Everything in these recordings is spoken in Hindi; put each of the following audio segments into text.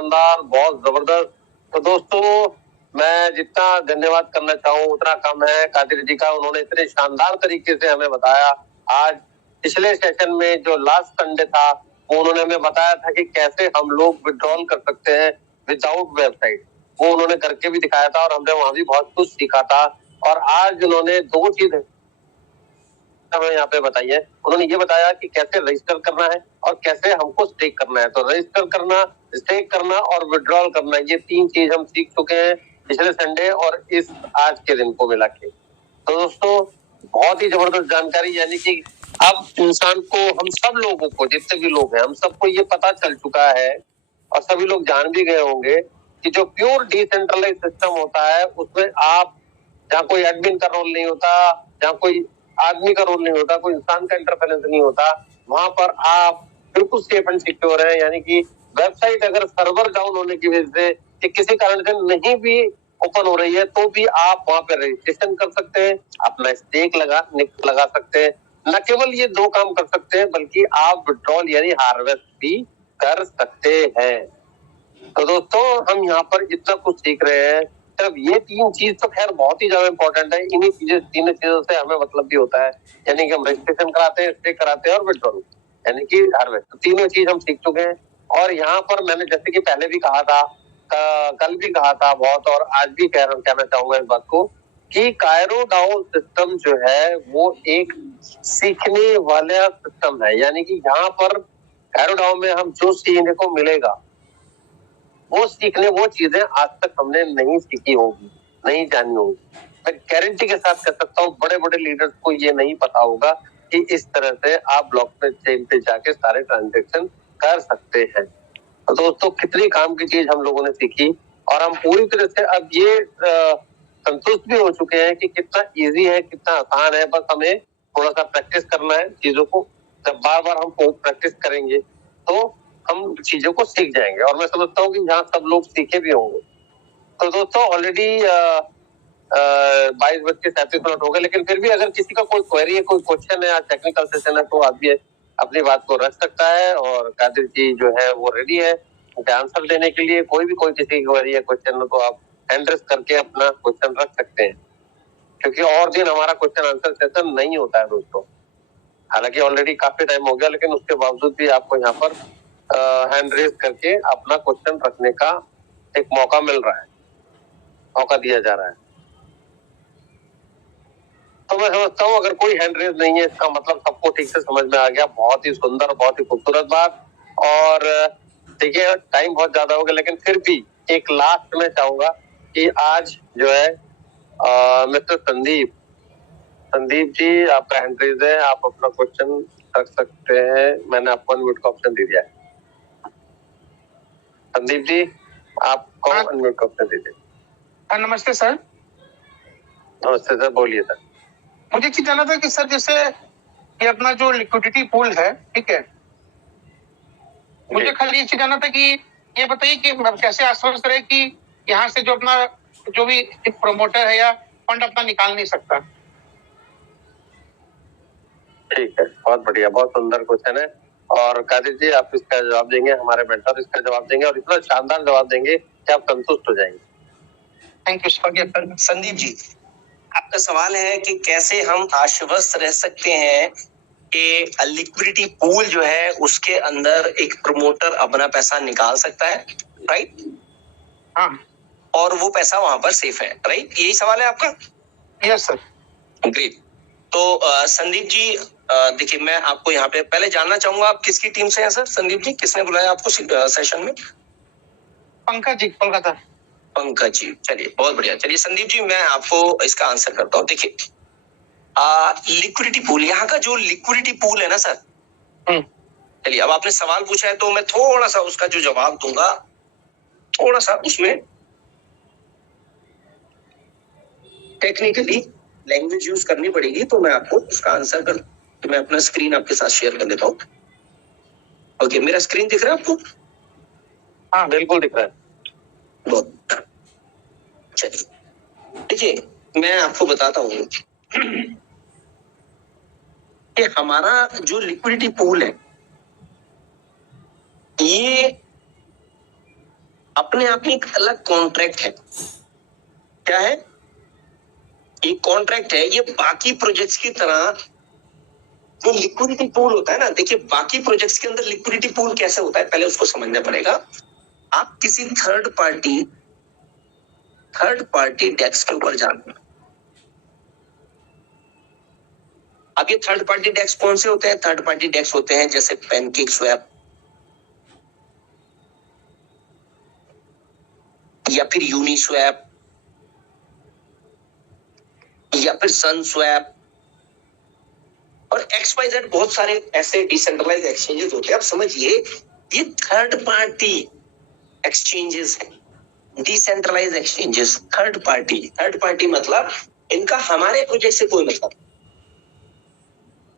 शानदार, बहुत जबरदस्त। तो दोस्तों, मैं जितना धन्यवाद करना चाहूँ उतना कम है कादिर जी का। उन्होंने इतने शानदार तरीके से हमें बताया। आज पिछले सेशन में जो लास्ट संडे था, वो उन्होंने हमें बताया था कि कैसे हम लोग विड्रॉल कर सकते हैं विदाउट वेबसाइट। वो उन्होंने करके भी दिखाया था और हमने वहां भी बहुत कुछ सीखा था। और आज उन्होंने 2 चीज हमें यहाँ पे बताई है। उन्होंने ये बताया कि कैसे रजिस्टर करना है और कैसे हमको स्टेक करना है। तो रजिस्टर करना, स्टेक करना और विड्रॉल करना, ये 3 चीज हम सीख चुके हैं पिछले संडे और इस आज के दिन को मिला के। तो दोस्तों, बहुत ही जबरदस्त जानकारी, यानी कि अब इंसान को, हम सब लोगों को, जितने भी लोग हैं, हम सबको ये पता चल चुका है और सभी लोग जान भी गए होंगे कि जो प्योर डिसेंट्रलाइज सिस्टम होता है उसमें आप, जहाँ कोई एडमिन का रोल नहीं होता, जहाँ कोई आदमी का रोल नहीं होता, कोई इंसान का इंटरफेरेंस नहीं होता, वहां पर आप बिल्कुल सेफ एंड सिक्योर है। यानी कि वेबसाइट अगर सर्वर डाउन होने की वजह से कि किसी कारण से नहीं भी ओपन हो रही है, तो भी आप वहां पे रजिस्ट्रेशन कर सकते हैं, अपना स्टेक लगा सकते हैं। न केवल ये 2 काम कर सकते हैं, बल्कि आप विड्रॉल यानी हार्वेस्ट भी कर सकते हैं। तो दोस्तों, हम यहाँ पर इतना कुछ सीख रहे हैं। सिर्फ ये 3 चीज तो खैर बहुत ही ज्यादा इंपॉर्टेंट है। इन्हीं तीनों चीजों से हमें मतलब भी होता है, यानी कि हम रजिस्ट्रेशन कराते हैं, स्टे कराते हैं और विड्रॉल यानी कि हार्वेस्ट, तो तीनों चीज हम सीख चुके हैं। और यहाँ पर मैंने जैसे कि पहले भी कहा था, कल भी कहा था बहुत, और आज भी कहना चाहूंगा इस बात को कि कायरो डाओ सिस्टम जो है वो एक सीखने वाला सिस्टम है। यानी कि यहाँ पर कायरो डाओ में हम जो सीखने को मिलेगा वो चीजें आज तक हमने नहीं सीखी होगी, नहीं जानी होगी। मैं गारंटी के साथ कह सकता हूँ, बड़े बड़े लीडर्स को ये नहीं पता होगा कि इस तरह से आप ब्लॉकचेन पे जाके सारे ट्रांजेक्शन कर सकते हैं। तो दोस्तों, कितनी काम की चीज हम लोगों ने सीखी और हम पूरी तरह से अब ये संतुष्ट भी हो चुके हैं कि कितना इजी है, कितना आसान है। बस हमें थोड़ा सा प्रैक्टिस करना है चीजों को। जब बार बार हम प्रैक्टिस करेंगे तो हम चीजों को सीख जाएंगे, और मैं समझता हूँ कि यहाँ सब लोग सीखे भी होंगे। तो दोस्तों, ऑलरेडी 22:37 हो गए, लेकिन फिर भी अगर किसी का कोई क्वेरी है, कोई क्वेश्चन है, आज टेक्निकल सेशन है, तो आप भी अपनी बात को रख सकता है। और कादिर जी जो है वो रेडी है आंसर देने के लिए। कोई किसी की क्वेरी है, क्वेश्चन हो, तो आप हैंड रेस करके अपना क्वेश्चन रख सकते हैं, क्योंकि और दिन हमारा क्वेश्चन आंसर सेशन नहीं होता है दोस्तों। हालांकि ऑलरेडी काफी टाइम हो गया, लेकिन उसके बावजूद भी आपको यहाँ पर हैंड रेज करके अपना क्वेश्चन रखने का एक मौका मिल रहा है, मौका दिया जा रहा है। तो मैं समझता हूँ अगर कोई हैंड रेज नहीं है, इसका मतलब सबको ठीक से समझ में आ गया। बहुत ही सुंदर, बहुत ही खूबसूरत बात। और देखिए, टाइम बहुत ज्यादा हो गया, लेकिन फिर भी एक लास्ट में चाहूंगा कि आज जो है मिस्टर संदीप जी, आपका हैंड रेज है, आप अपना क्वेश्चन रख सकते हैं। मैंने आपको अनम्यूट का ऑप्शन दे दिया है। संदीप जी, आपको अनम्यूट का ऑप्शन दे दिया। नमस्ते सर। नमस्ते सर, बोलिए सर। मुझे ये जानना था कि सर, जैसे ये अपना जो लिक्विडिटी पूल है, ठीक है, मुझे खाली ये चीज जानना था कि ये बताइए कि कैसे आश्वस्त रहे कि यहाँ से जो अपना जो भी प्रमोटर है या फंड अपना निकाल नहीं सकता। ठीक है, बहुत बढ़िया, बहुत सुंदर क्वेश्चन है। और कादिर जी, आप इसका जवाब देंगे, हमारे मेंटर इसका जवाब देंगे, और इतना शानदार जवाब देंगे कि आप संतुष्ट हो जाएंगे। Thank you sir. Sandeep ji, आपका सवाल है कि कैसे हम आश्वस्त रह सकते हैं कि लिक्विडिटी पूल जो है उसके अंदर एक प्रमोटर अपना पैसा निकाल सकता है, राइट? हाँ, और वो पैसा वहां पर सेफ है, राइट? यही सवाल है आपका? Yes sir. ग्रेट। तो संदीप जी, देखिए, मैं आपको यहाँ पे पहले जानना चाहूंगा, आप किसकी टीम से हैं सर? संदीप जी, किसने बुलाया आपको सेशन में? पंकज जी, कोलकाता। पंकज जी, चलिए, बहुत बढ़िया। चलिए संदीप जी, मैं आपको इसका आंसर करता हूँ। देखिए, लिक्विडिटी पूल, यहाँ का जो लिक्विडिटी पूल है ना सर, चलिए, अब आपने सवाल पूछा है तो मैं थोड़ा सा उसका जो जवाब दूंगा, थोड़ा सा उसमें टेक्निकली लैंग्वेज यूज करनी पड़ेगी, तो मैं आपको उसका आंसर कर, तो मैं अपना स्क्रीन आपके साथ शेयर कर लेता हूँ। ओके, मेरा स्क्रीन दिख रहा है आपको? हाँ, बिल्कुल दिख रहा है। बहुत चलिए, देखिए, मैं आपको बताता हूँ कि हमारा जो लिक्विडिटी पूल है, ये अपने आप में एक अलग कॉन्ट्रैक्ट है। क्या है? एक कॉन्ट्रैक्ट है। ये बाकी प्रोजेक्ट्स की तरह जो लिक्विडिटी पूल होता है ना, देखिए बाकी प्रोजेक्ट्स के अंदर लिक्विडिटी पूल कैसे होता है पहले उसको समझना पड़ेगा। आप किसी थर्ड पार्टी डेस्क के ऊपर जाते हैं। अब ये थर्ड पार्टी डेस्क कौन से होते हैं? थर्ड पार्टी डेस्क होते हैं जैसे पैनकेक स्वैप या फिर यूनिस्वैप या फिर सन स्वैप और XYZ, बहुत सारे ऐसे डिसेंट्रलाइज एक्सचेंजेस होते हैं। आप समझिए ये थर्ड पार्टी एक्सचेंजेस हैं, डिसेंट्रलाइज एक्सचेंजेस। थर्ड पार्टी मतलब इनका हमारे प्रोजेक्ट से कोई मतलब।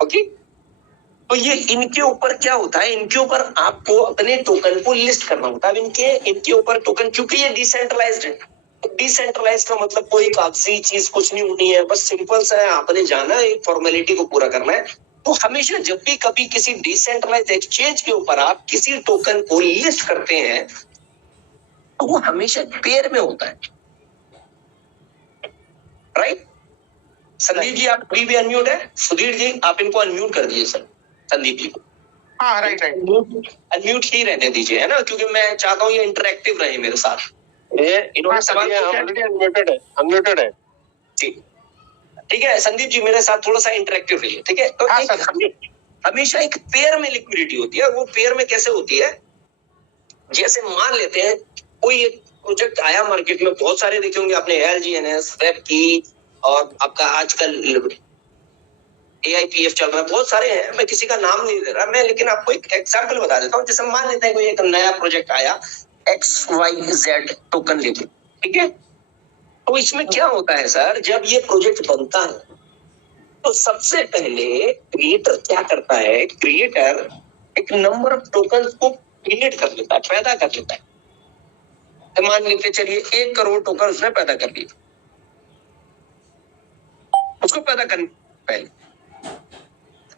ओके, तो ये इनके ऊपर क्या होता है? इनके ऊपर आपको अपने टोकन को लिस्ट करना होता है। इनके ऊपर टोकन, क्योंकि ये डिसेंट्रलाइज्ड है। डिसेंट्रलाइज का मतलब कोई कागजी चीज कुछ नहीं होनी है, बस सिंपल सा है, आपने जाना है, एक फॉर्मेलिटी को पूरा करना है। तो हमेशा जब भी कभी किसी डिसेंट्रलाइज एक्सचेंज के ऊपर आप किसी टोकन को लिस्ट करते हैं तो वो हमेशा पेयर में होता है। राइट? संदीप जी आप अभी भी अनम्यूट है। सुधीर जी आप इनको अनम्यूट कर दीजिए सर, संदीप जी को। हाँ राइट। अनम्यूट ही रहने दीजिए, है ना, क्योंकि मैं चाहता हूँ ये इंटरेक्टिव रहे मेरे साथ। ये इन्होंने सवाल ऑलरेडी अनम्यूटेड है। ठीक है संदीप जी, मेरे साथ थोड़ा सा इंटरेक्टिव रहिए, ठीक है? तो हमेशा एक पेयर में लिक्विडिटी होती है। वो पेयर में कैसे होती है? जैसे मान लेते हैं कोई एक प्रोजेक्ट आया मार्केट में, बहुत सारे देखे होंगे आपने, LGNS, की और आपका आजकल AIPF चल रहा है, बहुत सारे हैं, मैं किसी का नाम नहीं दे रहा मैं, लेकिन आपको एक एग्जाम्पल बता देता हूँ। जैसे मान लेते हैं कोई एक नया प्रोजेक्ट आया XYZ टोकन लेके, ठीक है? तो इसमें क्या होता है सर, जब ये प्रोजेक्ट बनता है तो सबसे पहले क्रिएटर क्या करता है? क्रिएटर एक नंबर ऑफ टोकन को क्रिएट कर लेता है, पैदा कर लेता है। तो मान लीजिए चलिए 1 करोड़ टोकन उसने पैदा कर दिए, उसको पैदा करने पहले।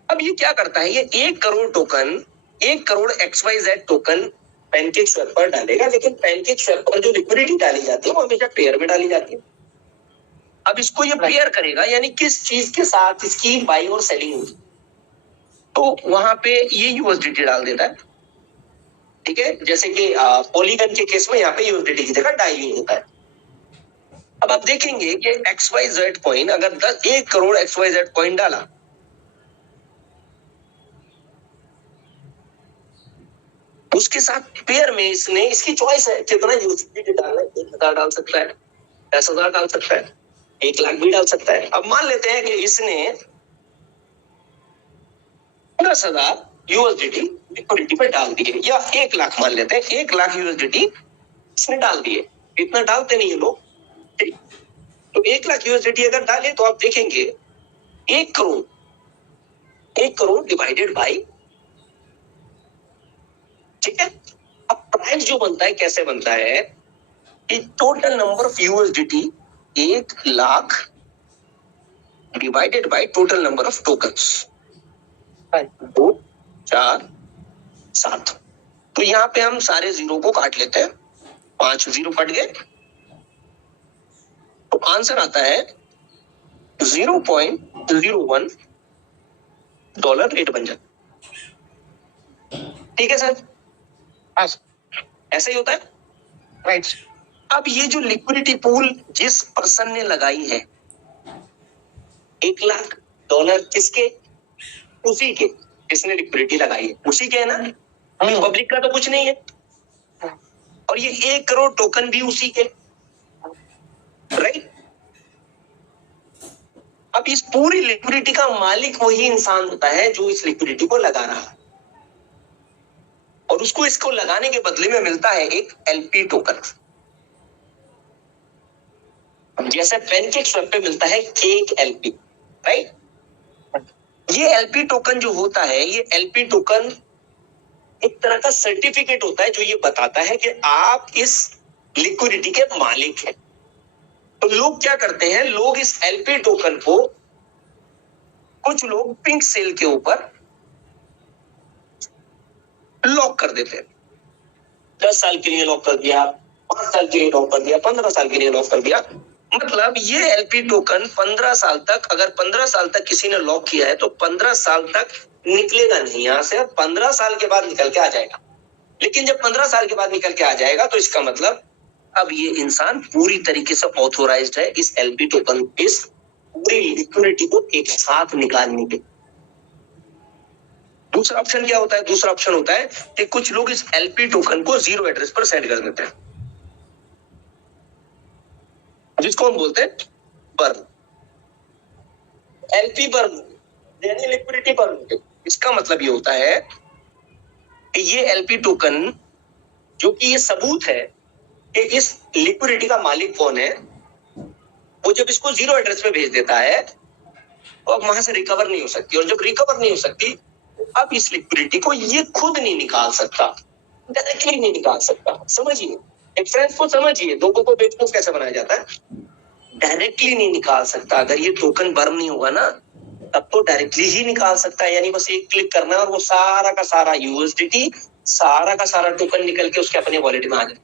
अब ये क्या करता है? ये 1 crore token, 1 crore XYZ token pancake swap पर डालेगा, लेकिन पैनकेक स्वैप पर जो लिक्विडिटी डाली जाती है वो हमेशा पेयर में डाली जाती है। अब इसको ये पेयर करेगा, यानी किस चीज के साथ इसकी बाइंग और सेलिंग होगी, तो वहां पे ये USDT डाल देता है। ठीक है, जैसे कि पॉलीगन के केस में यहाँ पे USDT की जगह डाइलिंग होता है। अब आप देखेंगे कि XYZ कॉइन, अगर 1 करोड़ XYZ कॉइन डाला, उसके साथ पेयर में इसने, इसकी चॉइस है कितना USDT डालना है। 1000 डाल सकता है, 10,000 डाल सकता है, 1 लाख भी डाल सकता है। अब मान लेते हैं कि इसने 10,000 USDT लिक्विडिटी पे डाल दिए, या 1 लाख मान लेते हैं, 1 लाख USDT इसने डाल दिए। इतना डालते नहीं है लोग, ठीक? तो 1 लाख USDT अगर डाले तो आप देखेंगे 1 करोड़ डिवाइडेड बाई, ठीक है? अब प्राइस जो बनता है कैसे बनता है कि total number of USDT 1 lakh divided by total number of tokens 2, 4, 7। तो यहाँ पे हम सारे जीरो को काट लेते हैं, 5 जीरो कट गए, तो आंसर आता है 0.01 डॉलर रेट बन जाता। ठीक है सर? ऐसा ही होता है, राइट? अब ये जो लिक्विडिटी पूल जिस पर्सन ने लगाई है, 1 लाख डॉलर किसके? उसी के, जिसने लिक्विडिटी लगाई है उसी के, है ना? पब्लिक का तो कुछ नहीं है। और ये 1 करोड़ टोकन भी उसी के, राइट? अब इस पूरी लिक्विडिटी का मालिक वही इंसान होता है जो इस लिक्विडिटी को लगा रहा है, और उसको इसको लगाने के बदले में मिलता है एक LP टोकन। जैसे पैनकेक स्वैप पे मिलता है केक LP, राइट? ये LP टोकन जो होता है, ये LP टोकन एक तरह का सर्टिफिकेट होता है जो ये बताता है कि आप इस लिक्विडिटी के मालिक हैं। तो लोग क्या करते हैं, लोग इस LP टोकन को, कुछ लोग पिंक सेल के ऊपर लॉक कर देते हैं, 10 साल के लिए लॉक कर दिया, 5 साल के लिए लॉक कर दिया, 15 साल के लिए लॉक कर दिया। मतलब ये एलपी टोकन 15 साल तक, अगर 15 साल तक किसी ने लॉक किया है तो 15 साल तक निकलेगा नहीं यहाँ से, 15 साल के बाद निकल के आ जाएगा। लेकिन जब 15 साल के बाद निकल के आ जाएगा तो इसका मतलब अब ये इंसान पूरी तरीके से ऑथोराइज्ड है इस एलपी टोकन, इस पूरी लिक्विडिटी को एक साथ निकालने के। दूसरा ऑप्शन क्या होता है? दूसरा ऑप्शन होता है कि कुछ लोग इस एलपी टोकन को जीरो एड्रेस पर सेंड कर देते हैं, जिसको हम बोलते हैं बर्न, एलपी बर्न यानी लिक्विडिटी बर्न। इसका मतलब ये होता है कि ये एलपी टोकन, जो कि ये सबूत है कि इस लिक्विडिटी का मालिक कौन है, वो जब इसको जीरो एड्रेस पे भेज देता है तो अब वहां से रिकवर नहीं हो सकती, और जब रिकवर नहीं हो सकती तो अब इस लिक्विडिटी को ये खुद नहीं निकाल सकता, डायरेक्टली नहीं निकाल सकता। समझिए, एक फ्रेंड्स को समझिए, लोगों को बेवकूफ कैसे बनाया जाता है। डायरेक्टली नहीं निकाल सकता, अगर ये टोकन बर्न नहीं होगा ना तब तो डायरेक्टली ही निकाल सकता है, यानी बस एक क्लिक करना है और वो सारा का सारा यूएसडीटी, सारा का सारा टोकन निकल के उसके अपने वॉलेट में आ जाए।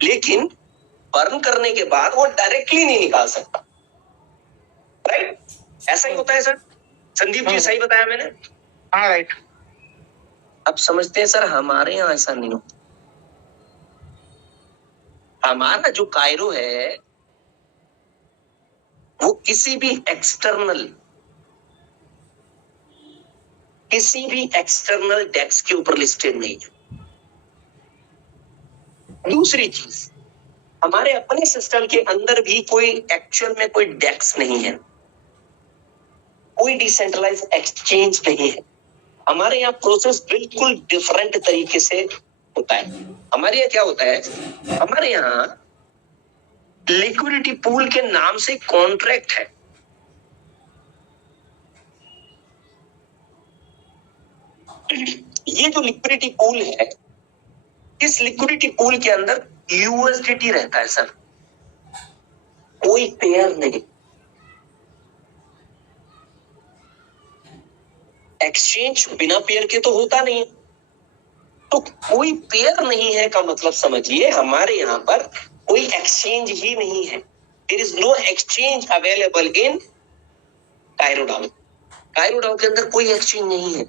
लेकिन बर्न करने के बाद वो डायरेक्टली नहीं निकाल सकता, राइट? ऐसा ही होता है सर। संदीप जी, सही बताया मैंने? हाँ राइट। अब समझते हैं सर, हमारे यहाँ ऐसा नहीं होता। हमारा जो कायरो है वो किसी भी एक्सटर्नल डेस्क के ऊपर लिस्टेड नहीं है। दूसरी चीज, हमारे अपने सिस्टम के अंदर भी कोई एक्चुअल में कोई डेस्क नहीं है, कोई डिसेंट्रलाइज एक्सचेंज नहीं है। हमारे यहाँ प्रोसेस बिल्कुल डिफरेंट तरीके से होता है। हमारे यहाँ क्या होता है, हमारे यहाँ लिक्विडिटी पूल के नाम से कॉन्ट्रैक्ट है। ये जो लिक्विडिटी पूल है, इस लिक्विडिटी पूल के अंदर यूएसडीटी रहता है सर, कोई पेयर नहीं। एक्सचेंज बिना पेयर के तो होता नहीं, तो कोई पेयर नहीं है का मतलब समझिए हमारे यहाँ पर कोई एक्सचेंज ही नहीं है। There is no exchange available in कायरोडाओ। कायरोडाओ के अंदर कोई एक्सचेंज नहीं है।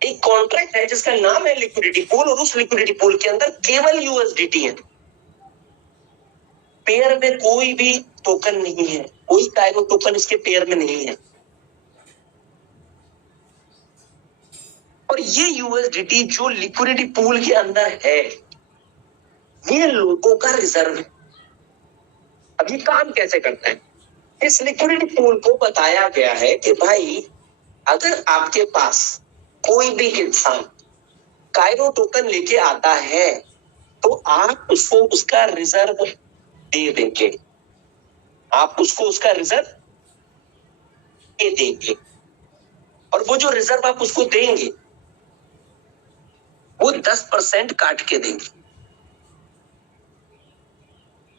एक कॉन्ट्रैक्ट है जिसका नाम है लिक्विडिटी पूल, और उस लिक्विडिटी पूल के अंदर केवल यूएसडीटी है। पेयर में कोई भी टोकन नहीं है, कोई कायरो टोकन इसके पेयर में नहीं है। और ये यूएसडीटी जो लिक्विडिटी पूल के अंदर है, ये लोगों का रिजर्व है। अब ये काम कैसे करता है? इस लिक्विडिटी पूल को बताया गया है कि भाई अगर आपके पास कोई भी इंसान कायरो टोकन लेके आता है तो आप उसको उसका रिजर्व दे देंगे, आप उसको उसका रिजर्व दे देंगे, और वो जो रिजर्व आप उसको देंगे वो 10% काट के देंगे।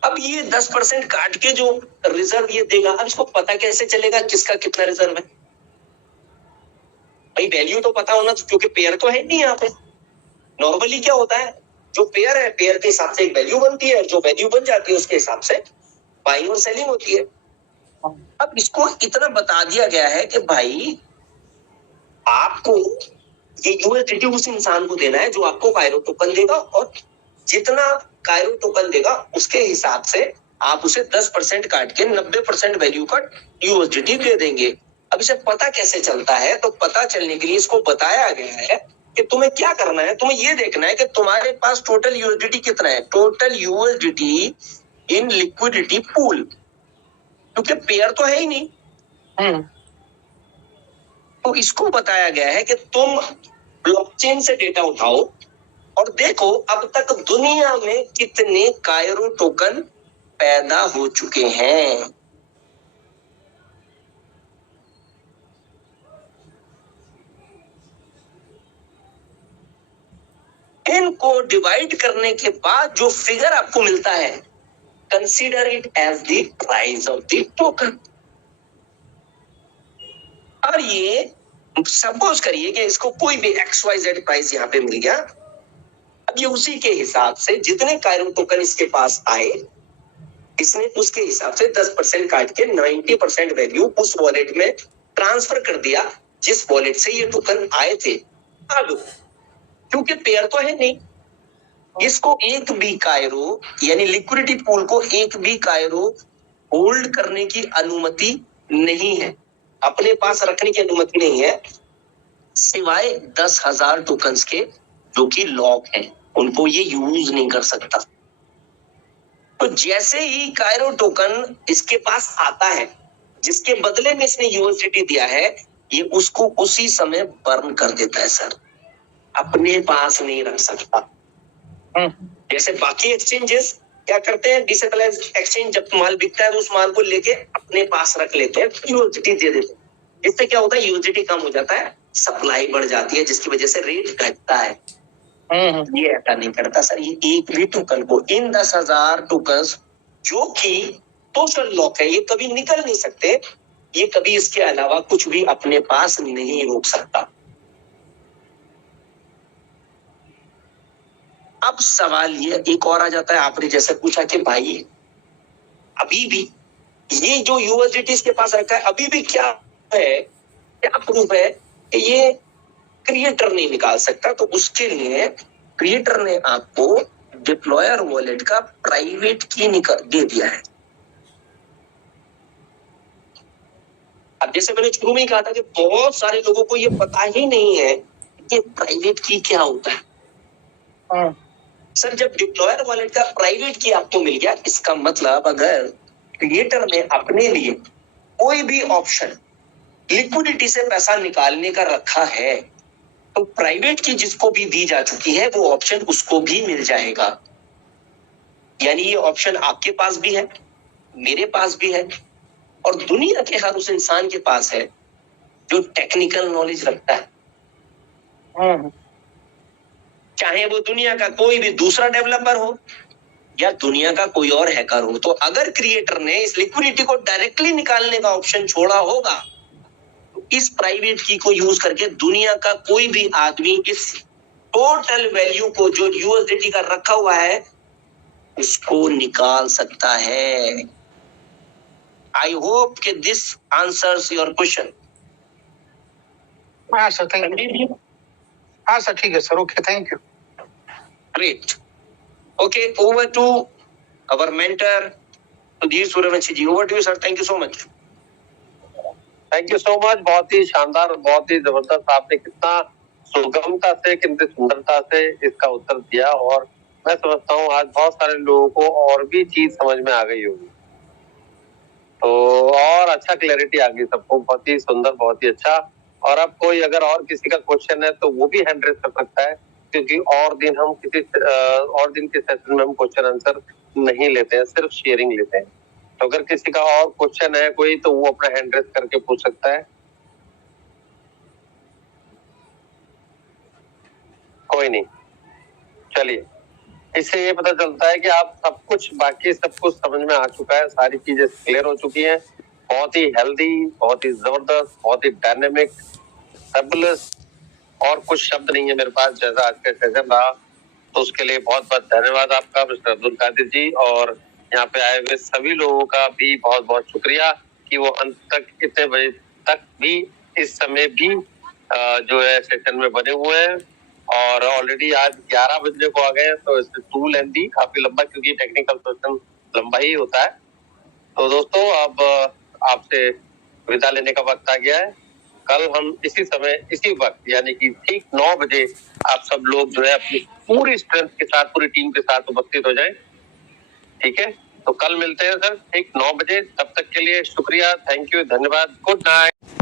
अब ये 10% काट के जो रिजर्व ये देगा, अब इसको पता कैसे चलेगा किसका कितना रिजर्व है? भाई वैल्यू तो पता होना, क्योंकि पेयर तो है नहीं यहाँ पे। नॉर्मली क्या होता है, जो पेयर है पेयर के हिसाब से एक वैल्यू बनती है, जो वैल्यू बन जाती है उसके हिसाब से बाइंग और सेलिंग होती है। अब इसको इतना बता दिया गया है कि भाई आपको ये यूएसडीटी उस इंसान को देना है जो आपको कायरो टोकन देगा, और जितना कायरो टोकन देगा उसके हिसाब से आप उसे 10% काट के 90% वैल्यू का यूएसडीटी दे देंगे। अब इसे पता कैसे चलता है? तो पता चलने के लिए इसको बताया गया है कि तुम्हें क्या करना है, तुम्हें ये देखना है कि तुम्हारे पास टोटल यूएसडीटी कितना है, टोटल यूएसडीटी इन लिक्विडिटी पूल, क्योंकि पेयर तो है ही नहीं। तो इसको बताया गया है कि तुम ब्लॉकचेन से डेटा उठाओ और देखो अब तक दुनिया में कितने कायरो टोकन पैदा हो चुके हैं। इनको डिवाइड करने के बाद जो फिगर आपको मिलता है, consider it as the price of the token. और ये सपोज करिए कि इसको कोई भी XYZ प्राइस यहां पे मिल गया। अब ये उसी के हिसाब से जितने कायरो टोकन इसके पास आए, इसने उसके हिसाब से 10% काट के 90% वैल्यू उस वॉलेट में ट्रांसफर कर दिया जिस वॉलेट से ये टोकन आए थे। अब क्योंकि पेयर तो है नहीं, इसको एक भी कायरो यानी लिक्विडिटी पूल को एक भी कायरो होल्ड करने की अनुमति नहीं है, अपने पास रखने की अनुमति नहीं है, सिवाय 10,000 टोकन्स के जो कि लॉक हैं, उनको ये यूज नहीं कर सकता। तो जैसे ही कायरो टोकन इसके पास आता है, जिसके बदले में इसने यूएसडीटी दिया है, ये उसको उसी समय बर्न कर देता है सर, अपने पास नहीं रख सकता। जैसे बाकी एक्सचेंजेस क्या करते हैं, डिसेंट्रलाइज्ड एक्सचेंज जब माल बिकता है तो उस माल को लेके अपने पास रख लेते हैं, यूएसडीटी दे देते हैं। इससे क्या होता है, यूएसडीटी कम हो जाता है, सप्लाई बढ़ जाती है, जिसकी वजह से रेट घटता है। ये ऐसा नहीं करता सर, ये एक भी टोकन को, इन 10,000 टोकन जो कि टोटल लॉक है, ये कभी निकल नहीं सकते, ये कभी इसके अलावा कुछ भी अपने पास नहीं रोक सकता। अब सवाल ये एक और आ जाता है, आपने जैसे पूछा कि भाई अभी भी ये जो यूएसडीटी के पास रखा है, अभी भी क्या है, क्या प्रूफ है कि ये क्रिएटर नहीं निकाल सकता? तो उसके लिए क्रिएटर ने आपको डिप्लॉयर वॉलेट का प्राइवेट की दे दिया है। अब जैसे मैंने शुरू में ही कहा था कि बहुत सारे लोगों को ये पता ही नहीं है कि प्राइवेट की क्या होता है। सर, जब डिप्लॉयर वॉलेट का प्राइवेट की आपको मिल गया, इसका मतलब अगर क्रिएटर ने अपने लिए कोई भी ऑप्शन लिक्विडिटी से पैसा निकालने का रखा है, तो प्राइवेट की जिसको भी दी जा चुकी है वो ऑप्शन उसको भी मिल जाएगा। यानी ये ऑप्शन आपके पास भी है, मेरे पास भी है, और दुनिया के हर उस इंसान के पास है जो टेक्निकल नॉलेज रखता है। चाहे वो दुनिया का कोई भी दूसरा डेवलपर हो या दुनिया का कोई और हैकर हो। तो अगर क्रिएटर ने इस लिक्विडिटी को डायरेक्टली निकालने का ऑप्शन छोड़ा होगा, तो इस प्राइवेट की को यूज करके दुनिया का कोई भी आदमी इस टोटल वैल्यू को जो यूएसडीटी का रखा हुआ है उसको निकाल सकता है। आई होप कि दिस आंसर्स योर क्वेश्चन। हाँ सर, थैंक यू। हाँ सर, ठीक है sir, okay, thank you. Great. Okay, over to our mentor, Sudhir Suryavanshi ji. Over to you, sir. Thank you so much. Thank you so much. बहुत ही शानदार, बहुत ही जबरदस्त, आपने कितना सुगमता से, कितनी सुंदरता से इसका उत्तर दिया, और मैं समझता हूँ आज बहुत सारे लोगों को और भी चीज समझ में आ गई होगी, तो और अच्छा क्लैरिटी आ गई सबको। बहुत ही सुंदर, बहुत ही अच्छा। और अब कोई अगर और किसी का क्वेश्चन है तो वो भी हैंड रेज कर सकता है, क्योंकि और दिन हम किसी और दिन के सेशन में हम क्वेश्चन आंसर नहीं लेते हैं, सिर्फ शेयरिंग लेते हैं। तो अगर किसी का और क्वेश्चन है कोई, तो वो अपना हैंड रेज करके पूछ सकता है। कोई नहीं, चलिए, इससे ये पता चलता है कि आप सब कुछ, बाकी सब कुछ समझ में आ चुका है, सारी चीजें क्लियर हो चुकी हैं। बहुत ही हेल्दी, बहुत ही जबरदस्त, बहुत ही डायनेमिक, फैबुलस, और कुछ शब्द नहीं है मेरे पास जैसा आज का सेशन रहा। तो उसके लिए बहुत बहुत धन्यवाद आपका मिस्टर अब्दुल कादिर जी, और यहाँ पे आए हुए सभी लोगों का भी बहुत बहुत शुक्रिया कि वो अंत तक, इतने बजे तक भी, इस समय भी जो है सेशन में बने हुए हैं। और ऑलरेडी आज 11 बजने को आ गए हैं, तो इसमें टू लेंथी, काफी लंबा, क्योंकि टेक्निकल सेशन लंबा ही होता है। तो दोस्तों, अब आपसे विदा लेने का वक्त आ गया है। कल हम इसी समय, इसी वक्त, यानी कि ठीक 9 बजे आप सब लोग जो है अपनी पूरी स्ट्रेंथ के साथ, पूरी टीम के साथ उपस्थित हो जाएं। ठीक है, तो कल मिलते हैं सर ठीक 9 बजे। तब तक के लिए शुक्रिया, थैंक यू, धन्यवाद, गुड नाइट।